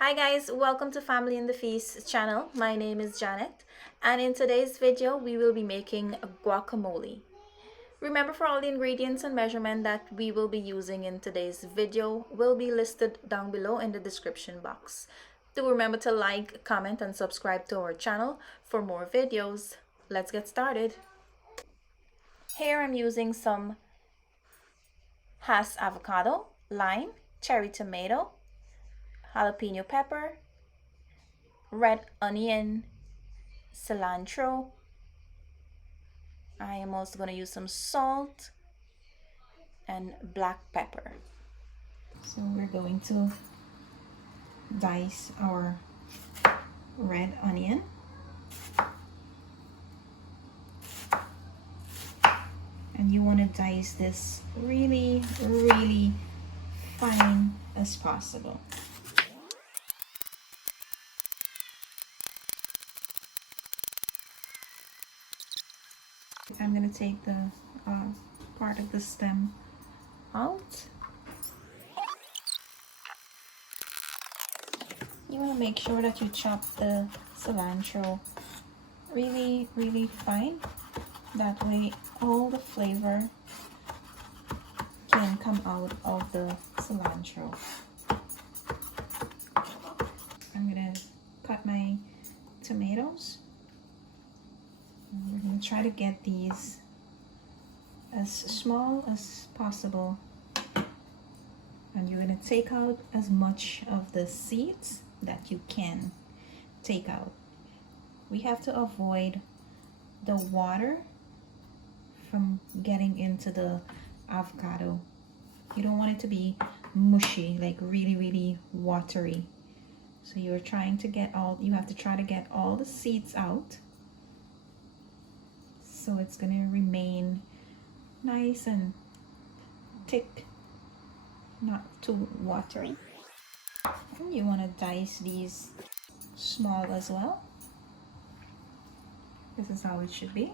Hi guys, welcome to Family in the Feast channel. My name is Janet, and in today's video we will be making a guacamole. Remember, for all the ingredients and measurement that we will be using in today's video will be listed down below in the description box. Do remember to like, comment, and subscribe to our channel for more videos. Let's get started. Here I'm using some Hass avocado, lime, cherry tomato, jalapeno pepper, red onion, cilantro. I am also going to use some salt and black pepper. So we're going to dice our red onion. And you want to dice this really fine as possible. I'm going to take the part of the stem out. You want to make sure that you chop the cilantro really fine. That way all the flavor can come out of the cilantro. I'm going to cut my tomatoes. We're going to try to get these as small as possible, and you're going to take out as much of the seeds that you can take out. We have to avoid the water from getting into the avocado. You don't want it to be mushy, like really watery. So you're trying to get you have to try to get all the seeds out, so it's going to remain nice and thick, not too watery. And you want to dice these small as well. This is how it should be.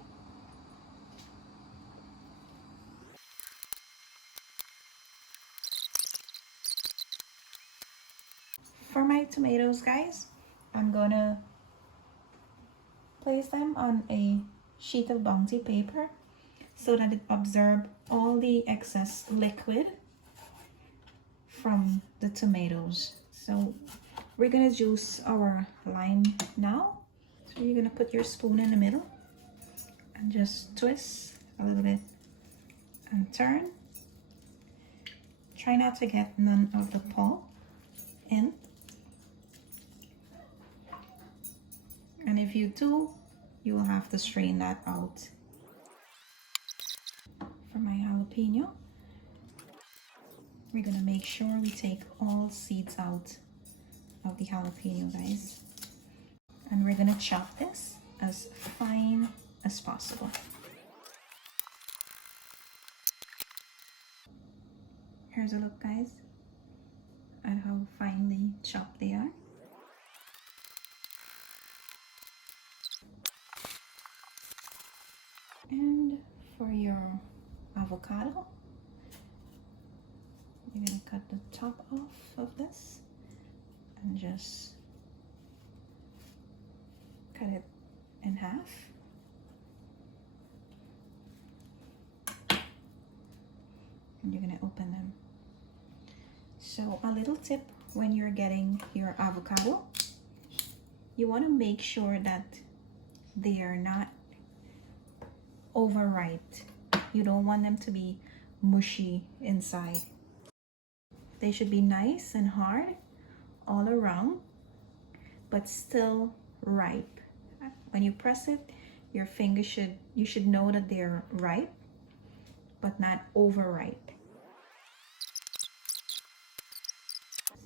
For my tomatoes, guys, I'm gonna place them on a sheet of bounty paper so that it absorbs all the excess liquid from the tomatoes. So we're gonna juice our lime now. So you're gonna put your spoon in the middle and just twist a little bit and turn. Try not to get none of the pulp in. And if you do, you will have to strain that out. For my jalapeno, we're gonna make sure we take all seeds out of the jalapeno, guys. And we're gonna chop this as fine as possible. Here's a look, guys, at how finely chopped they are. And for your avocado, you're going to cut the top off of this and just cut it in half. And you're going to open them. So a little tip when you're getting your avocado, you want to make sure that they are not overripe. You don't want them to be mushy inside. They should be nice and hard all around, but still ripe. When you press it, your finger you should know that they're ripe, but not overripe.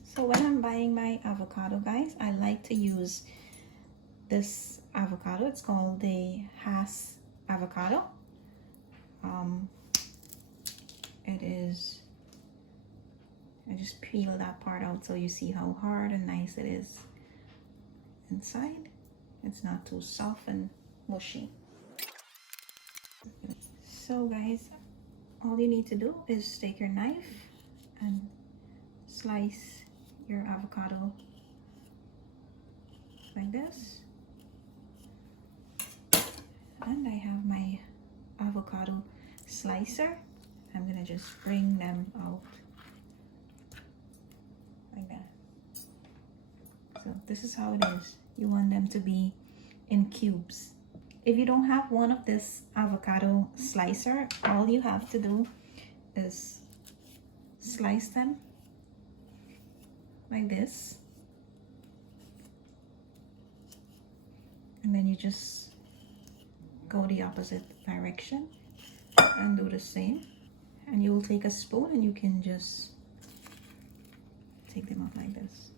So when I'm buying my avocado, guys, I like to use this avocado. It's called the Hass Avocado. I just peel that part out so you see how hard and nice it is inside. It's not too soft and mushy. So guys, all you need to do is take your knife and slice your avocado like this. And I have my avocado slicer. I'm gonna just bring them out like that. So this is how it is. You want them to be in cubes. If you don't have one of this avocado slicer, all you have to do is slice them like this. And then you just go the opposite direction and do the same. And you will take a spoon and you can just take them out like this.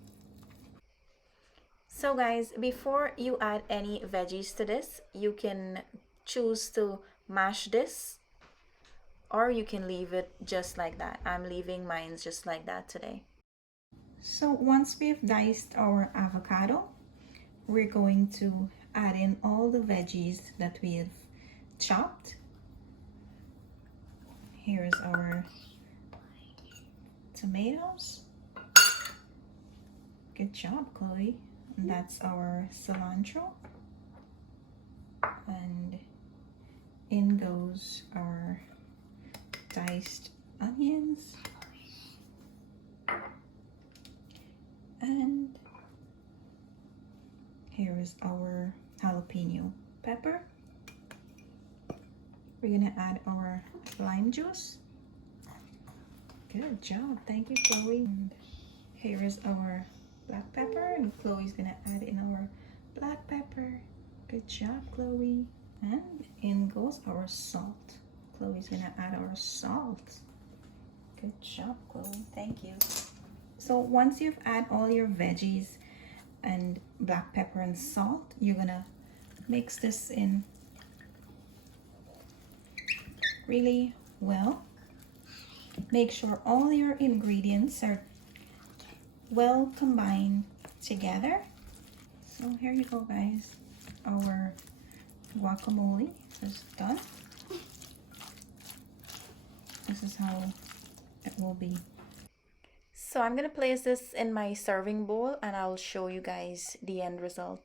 So guys, before you add any veggies to this, you can choose to mash this, or you can leave it just like that. I'm leaving mine just like that today. So once we've diced our avocado, we're going to add in all the veggies that we have chopped. Here's our tomatoes. Good job, Chloe. And that's our cilantro. And in goes our diced onions. And here is our jalapeno pepper. We're gonna add our lime juice. Good job, thank you, Chloe. And here is our black pepper, and Chloe's gonna add in our black pepper. Good job, Chloe. And in goes our salt. Chloe's gonna add our salt. Good job, Chloe, thank you. So once you've added all your veggies and black pepper and salt, you're gonna mix this in really well. Make sure all your ingredients are well combined together. So here you go, guys. Our guacamole is done. This is how it will be. So I'm gonna place this in my serving bowl and I'll show you guys the end result.